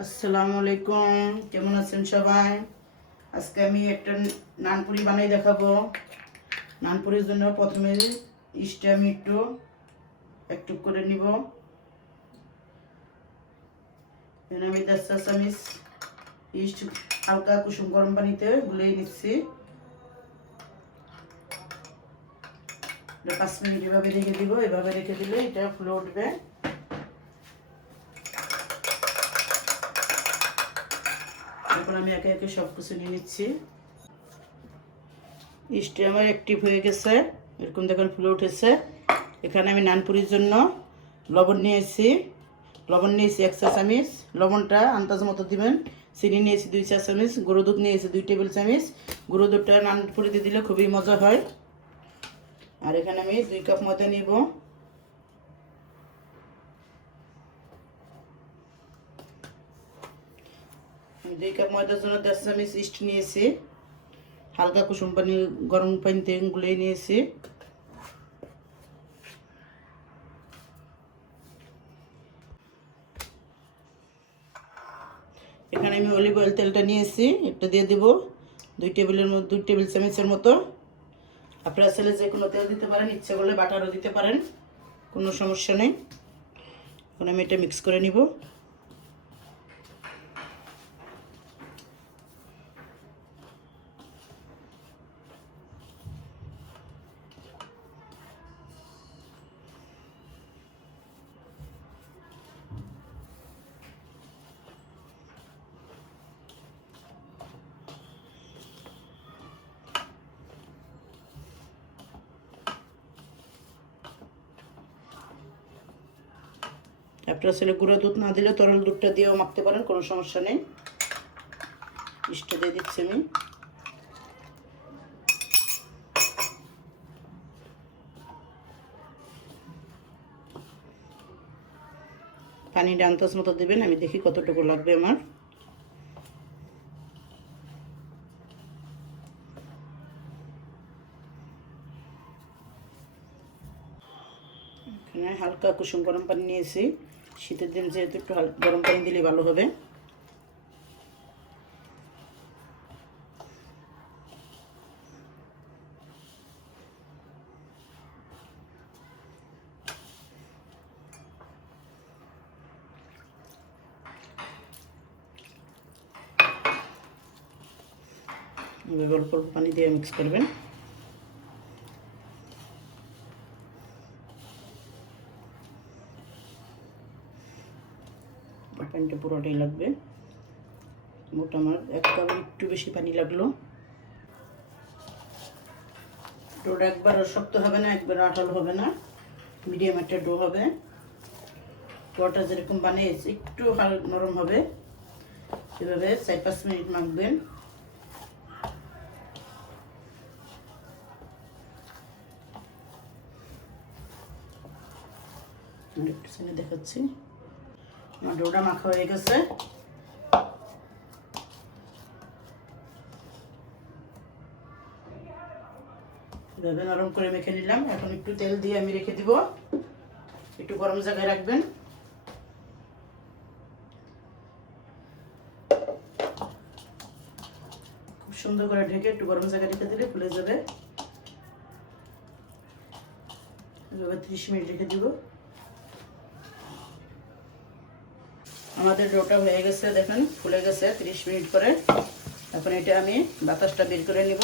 আসসালামু আলাইকুম, কেমন আছেন সবাই? আজকে আমি একটা নানপুরি বানাই দেখাবো। নানপুরির জন্য প্রথমে ইস্টে আমি একটু করে নিব। এখানে আমি 10 চা চামচ ইস্ট হালকা কুসুম গরম পানিতে গুলিয়ে নিচ্ছি। 5 মিনিট এভাবে রেখে দিব। এভাবে রেখে দিলে এটা ফুলে উঠবে। এখন আমি একে একে সব কিছু নিয়ে নিচ্ছি। ইস্টে আমার অ্যাক্টিভ হয়ে গেছে, এরকম দেখুন ফুলে উঠেছে। এখানে আমি নানপুরির জন্য লবণ নিয়েছি 1 চা চামচ। লবণটা আন্দাজ মতো দিবেন। চিনি নিয়েছি 2 চা চামচ। গুঁড়ো দুধ নিয়েছি 2 টেবিল চামচ। গুঁড়ো দুধটা নানপুরিতে দিলে খুবই মজা হয়। আর এখানে আমি 2 কাপ ময়দা নিব। আমি 2 কাপ ময়দার জন্য 10 চামচ ইস্ট নিয়েছি। হালকা কুসুম পানি গরম পানিতে গুলিয়ে নিয়েছি। এখানে আমি অলিভ অয়েল তেলটা নিয়েছি, এটা দিয়ে দিব 2 টেবিল চামচের মতো। আপনারা চাইলে যে কোনো তেল দিতে পারেন, ইচ্ছা করলে বাটারও দিতে পারেন, কোনো সমস্যা নেই। এখন আমি এটা মিক্স করে নিব। আপনারা ছেলে গুঁড়ো দুধ না দিলে তরল দুধটা দিয়েও মাখতে পারেন, কোনো সমস্যা নেই। ইস্টটা দিয়ে দিচ্ছি আমি। পানিটা আন্দাজ মতো দেবেন, আমি দেখি কতটুকু লাগবে আমার। এখানে হালকা কুসুম গরম পানি নিয়েছি। শীতের দিন যেহেতু একটু গরম পানি দিলে ভালো হবে। অল্প অল্প পানি দিয়ে মিক্স করবেন। পানিটা পুরোটাই লাগবে। মোট আমার 1 কাপের একটু বেশি পানি লাগলো। ডোটা একবারও শক্ত হবে না, একবার আঠালো হবে না, মিডিয়াম একটা ডো হবে। ডোটা যেরকম বানিয়েছি একটু নরম হবে। এভাবে 4-5 মিনিট মাখবেন। একটু চিনি দেখাচ্ছি। আমার ডোটা মাখা হয়ে গেছে। এভাবে নরম করে মেখে নিলাম। এখন একটু তেল দিয়ে আমি রেখে দিব। একটু গরম জায়গায় রাখবেন। খুব সুন্দর করে ঢেকে একটু গরম জায়গায় রেখে দিলে ফুলে যাবে। এভাবে 30 মিনিট রেখে দিব। আমাদের ডোটা হয়ে গেছে, দেখেন ফুলে গেছে 30 মিনিট পরে। এখন এটা আমি বাতাসটা বের করে নিব।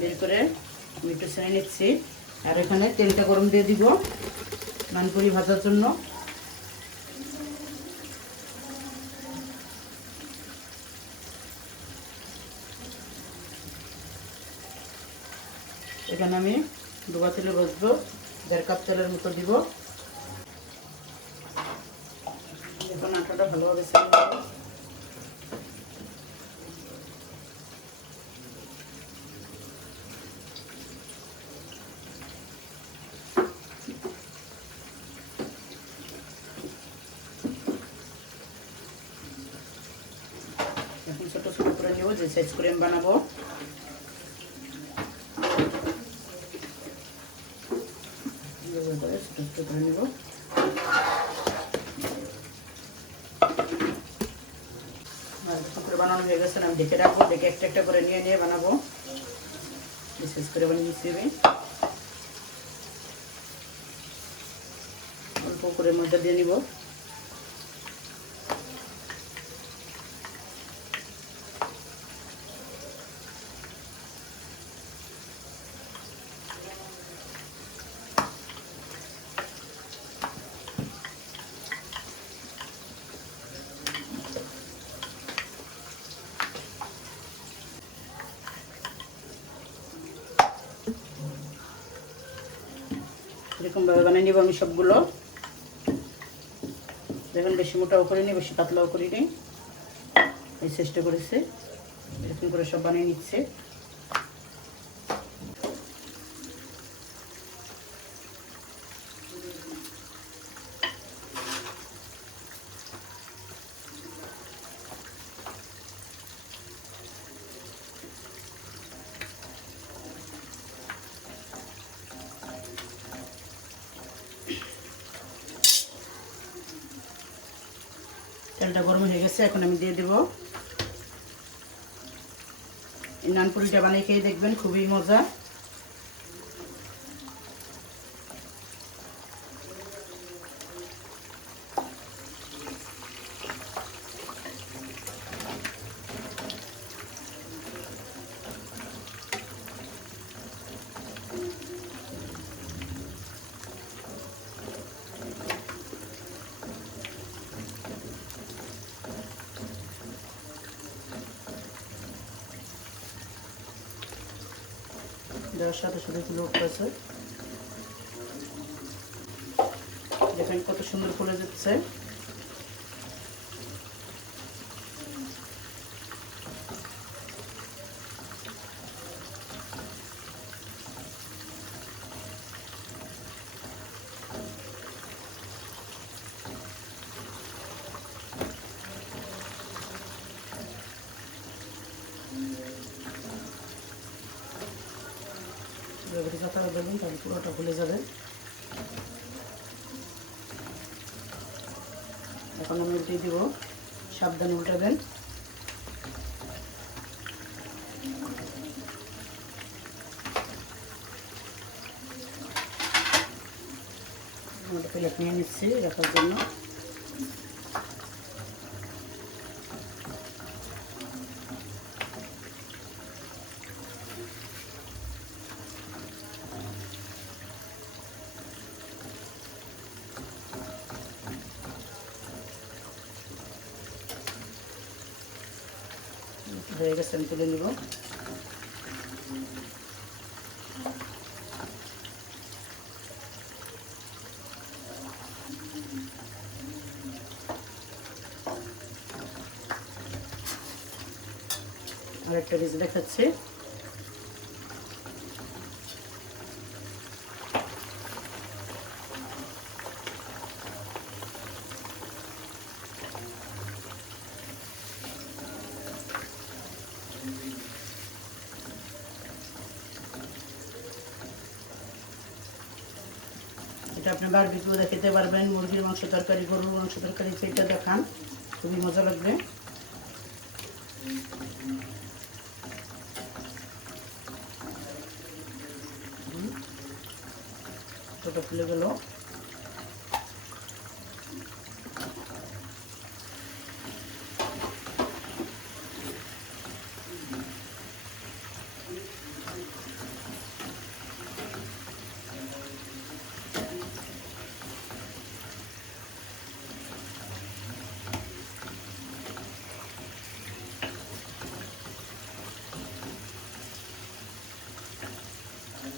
বের করে আমি একটু ছেড়ে নিচ্ছি। আর এখানে তেলটা গরম দিয়ে দিব নানপুরি ভাজার জন্য। এখানে আমি ডোবা তেলে ভাজবো, 1.5 কাপ তেলের মতো দিব। এখন আটাটা ভালোভাবে ছেড়ে নেব। এখন ছোটো ছোটো করে নেব, যে সাইজ করে আমি বানাবো। ছোটো ছোটো করে নেব। বানানো হয়ে গেছে, আমি ঢেকে রাখবো। ঢেকে একটা একটা করে নিয়ে নিয়ে বানাবো। বিশেষ করে বানিয়ে নিচ্ছি আমি। অল্প করে ময়দা দিয়ে নিব। এরকমভাবে বানিয়ে নিব আমি সবগুলো। দেখুন বেশি মোটাও করিনি, বেশি পাতলাও করিনি, এই চেষ্টা করেছি। এরকম করে সব বানিয়ে নিচ্ছে। তেলটা গরম হয়ে গেছে, এখন আমি দিয়ে দেব। এই নানপুরিটা বানিয়ে খেয়ে দেখবেন, খুবই মজা। দেওয়ার সাথে সাথে তুলে উঠতেছে, দেখেন কত সুন্দর ফুলে যাচ্ছে। চাতাটা দেবেন, তাহলে পুরোটা ফুলে যাবে। এখন আমি উল্টে দিব, সাবধানে উল্টাবেন। প্লেট নিয়ে নিচ্ছি রাখার জন্য। হয়ে গেছে, আমি তুলে নিব। আরেকটা পিস দেখাচ্ছি। এটা আপনি বারবিকিউতে খেতে পারবেন, মুরগির মাংস তরকারি, গরুর মাংস তরকারি, সেটা দেখান, খুবই মজা লাগবে। ছোটো ফুলে গেল।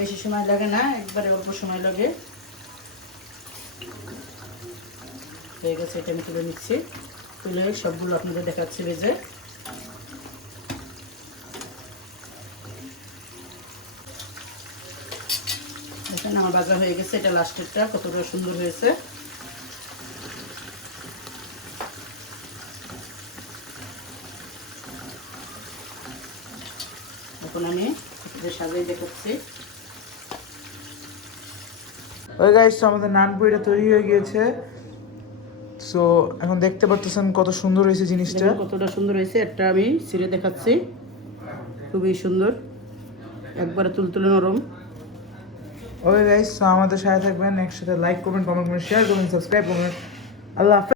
বেশি সময় লাগে না, একবারে অল্প সময় লাগে। হয়ে গেছে, এটা আমি তুলে নিচ্ছি। তুলে সবগুলো আপনাদের দেখাচ্ছি ভেজে। দেখেন আমার ভাজা হয়ে গেছে। এটা লাস্টেরটা কতটা সুন্দর হয়েছে। এখন আমি সাজিয়ে দেখাচ্ছি। ওই গাইস, আমাদের নানপুরিটা তৈরি হয়ে গিয়েছে। সো এখন দেখতে পারতেছেন কত সুন্দর হয়েছে জিনিসটা। দেখুন কতটা সুন্দর হয়েছে, একটা আমি ছিঁড়ে দেখাচ্ছি, খুবই সুন্দর, একবারে তুলতুলে নরম। ওকে গাইস, সো আমাদের সাথে থাকবেন, একসাথে লাইক করবেন, কমেন্ট করবেন, শেয়ার করবেন, সাবস্ক্রাইব করবেন। আল্লাহ হাফেজ।